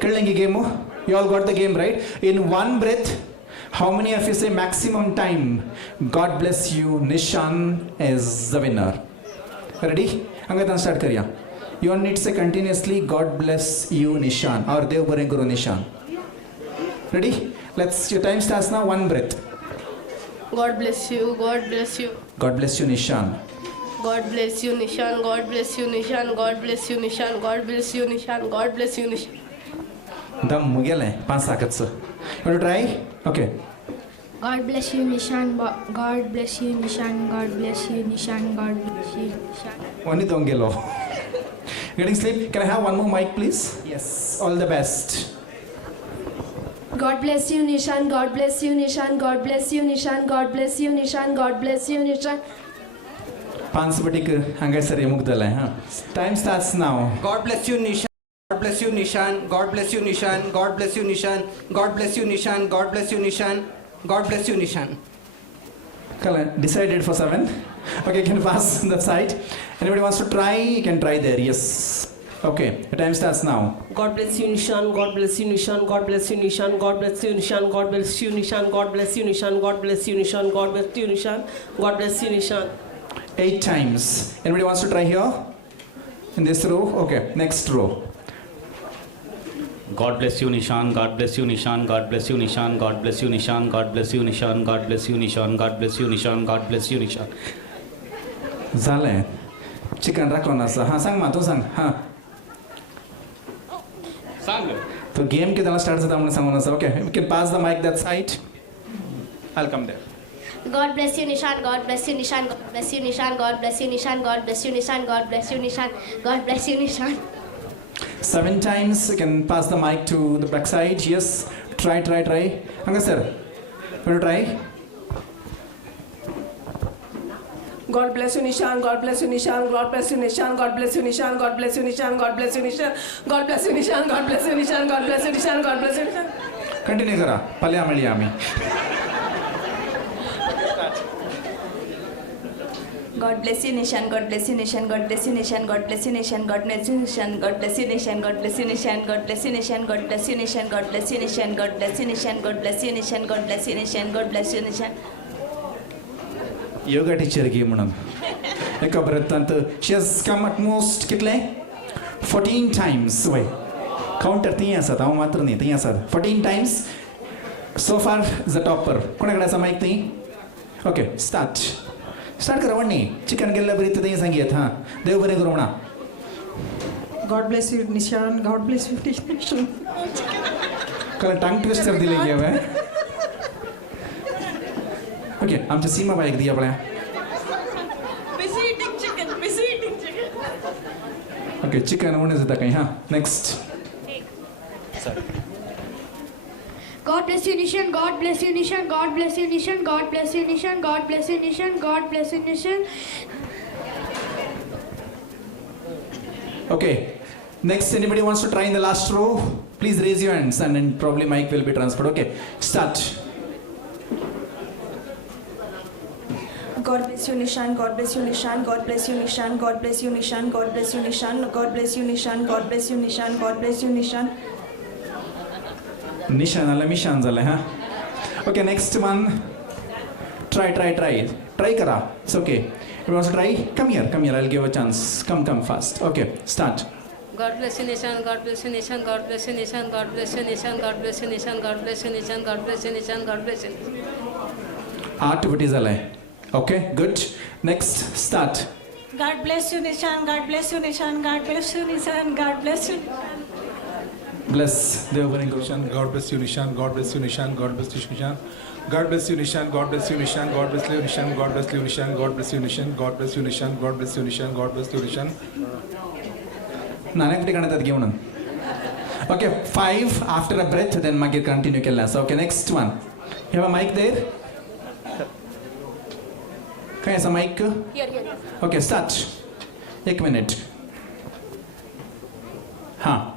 Kellengi game. You all got the game, right? In one breath, how many of you say maximum time? God bless you, Nishan is the winner. Ready? Hanga start kariya. You all need to say continuously, God bless you, Nishan. Or Dev Baring Guru Nishan. Ready? Your time starts now. One breath. God bless you. God bless you. God bless you, Nishan. God bless you, Nishan. God bless you, Nishan. God bless you, Nishan. God bless you, Nishan. God bless you, Nishan. Dam mugele. 5 seconds. You want to try? Okay. God bless you, Nishan. God bless you, Nishan. God bless you, Nishan. God bless you, Nishan. Only dongelo. Getting sleep? Can I have one more mic, please? Yes. All the best. God bless you, Nishan. God bless you, Nishan. God bless you, Nishan. God bless you, Nishan. God bless you, Nishan. 5 बटिक हंगे sir मुग्दल है हाँ. Time starts now. God bless you, Nishan. God bless you, Nishan. God bless you, Nishan. God bless you, Nishan. God bless you, Nishan. God bless you, Nishan. God bless you, Nishan. Decided for 7. Okay, can pass that side. Anybody wants to try? You can try there. Yes. Okay, the time starts now. God bless you, Nishan. God bless you, Nishan. God bless you, Nishan. God bless you, Nishan. God bless you, Nishan. God bless you, Nishan. God bless you, Nishan. God bless you, Nishan. God bless you, Nishan. 8 times. Anybody wants to try here? In this row? Okay, next row. God bless you, Nishan. God bless you, Nishan. God bless you, Nishan. God bless you, Nishan. God bless you, Nishan. God bless you, Nishan. God bless you, Nishan. God bless you, Nishan. Zale. Chicken rakonasa. हाँ सांग मातो सांग हाँ. Sang. तो game के दाला start से दामने सांगोना सा. Okay, we can pass the mic that side. I'll come there. God bless you, Nishan. God bless you, Nishan. God bless you, Nishan. God bless you, Nishan. God bless you, Nishan. God bless you, Nishan. God bless you, Nishan. 7 times. You can pass the mic to the back side. Yes. Try. Hanga sir. Want to try? God bless you, Nishan. God bless you, Nishan. God bless you, Nishan. God bless you, Nishan. God bless you, Nishan. God bless you, Nishan. God bless you, Nishan. God bless you, Nishan. God bless you, Nishan. God bless you, Nishan. Continue करा. पल्या मलिया में. God bless you, Nishan. God bless you, Nishan. God bless you, Nishan. God bless you, Nishan. God bless you, Nishan. God bless you, Nishan. God bless you, Nishan. God bless you, Nishan. God bless you, Nishan. God bless you, Nishan. God bless you, Nishan. God bless you, Nishan. God bless you, Nishan. God bless you, Nishan. Yoga teacher की म्हणून. एक बरतंत. She has come at most कितले? 14 times. वय. Counter तीन असतात. आव मात्र नाही. तीन असतात. 14 times. So far the topper. कोणाकडे असा माहित नाही? Okay, start. Start करा वणी. चिकन गेल्ला बरी तर तीन सांगित हां. देव बरे करू म्हणा. God bless you, Nishan. God bless you, Nishan. कल टंग ट्विस्टर दिले गया है. Okay, आमच्या सीमा बाईक दिया पड़ा. Busy eating chicken. Busy eating chicken. Okay, chicken होने से तक हाँ. Next. God bless you, Nishan. God bless you, Nishan. God bless you, Nishan. God bless you, Nishan. God bless you, Nishan. God bless you, Nishan. Okay. Next, anybody wants to try in the last row? Please raise your hands and then probably mic will be transferred. Okay, start. God bless you, Nishan. God bless you, Nishan. God bless you, Nishan. God bless you, Nishan. God bless you, Nishan. God bless you, Nishan. God bless you, Nishan. God bless you, Nishan. Nishan ala Mishan zale, huh? Okay, next one. Try. Try kara. It's okay. You want to try? Come here. I'll give a chance. Come fast. Okay, start. God bless you, Nishan. God bless you, Nishan. God bless you, Nishan. God bless you, Nishan. God bless you, Nishan. God bless you, Nishan. God bless you, Nishan. God bless you. Activities alai. Okay, good. Next, start. God bless you, Nishan. God bless you, Nishan. God bless you, Nishan. God bless you. Bless. Devabaring Guru. God bless you, Nishan. God bless you, Nishan. God bless you, Nishan. God bless you, Nishan. God bless you, Nishan. God bless you, Nishan. God bless you, Nishan. God bless you, Nishan. God bless you, Nishan. God bless you, Nishan. God bless you, Nishan. Nanak ठिकाणी त्यात घेऊन. Okay, 5 after a breath, then मागे continue केला. So okay, next one. You have a mic there? काय असा mic? Here. Okay, start. 1 minute. हाँ.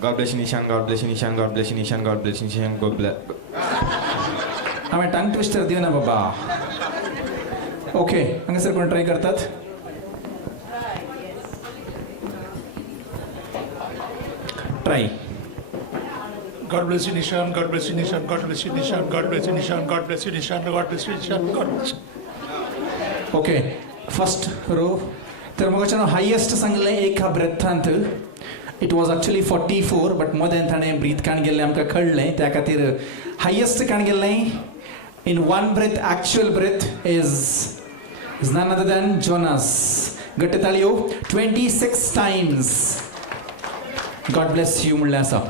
God bless you, Nishan. God bless you, Nishan. God bless you, Nishan. God bless you, Nishan. God bless. आम्ही tongue twister देऊ ना बाबा. Okay हांगा sir कोण try करतात? Try. God bless you, Nishan. God bless you, Nishan. God bless you, Nishan. God bless you, Nishan. God bless you, Nishan. God bless you, Nishan. God bless you. Okay first row तर मग highest सांगलें एक ब्रेथांत. It was actually 44 but मदें ताणें breathe काण गेल्लें आमकां कळ्ळें त्या खातीर हायेस्ट काण गेल्लें in one breath actual breath is none other than Jonas. गट्टे ताळयो 26 टायम्स. गॉड ब्लेस यू म्हणलें आसा.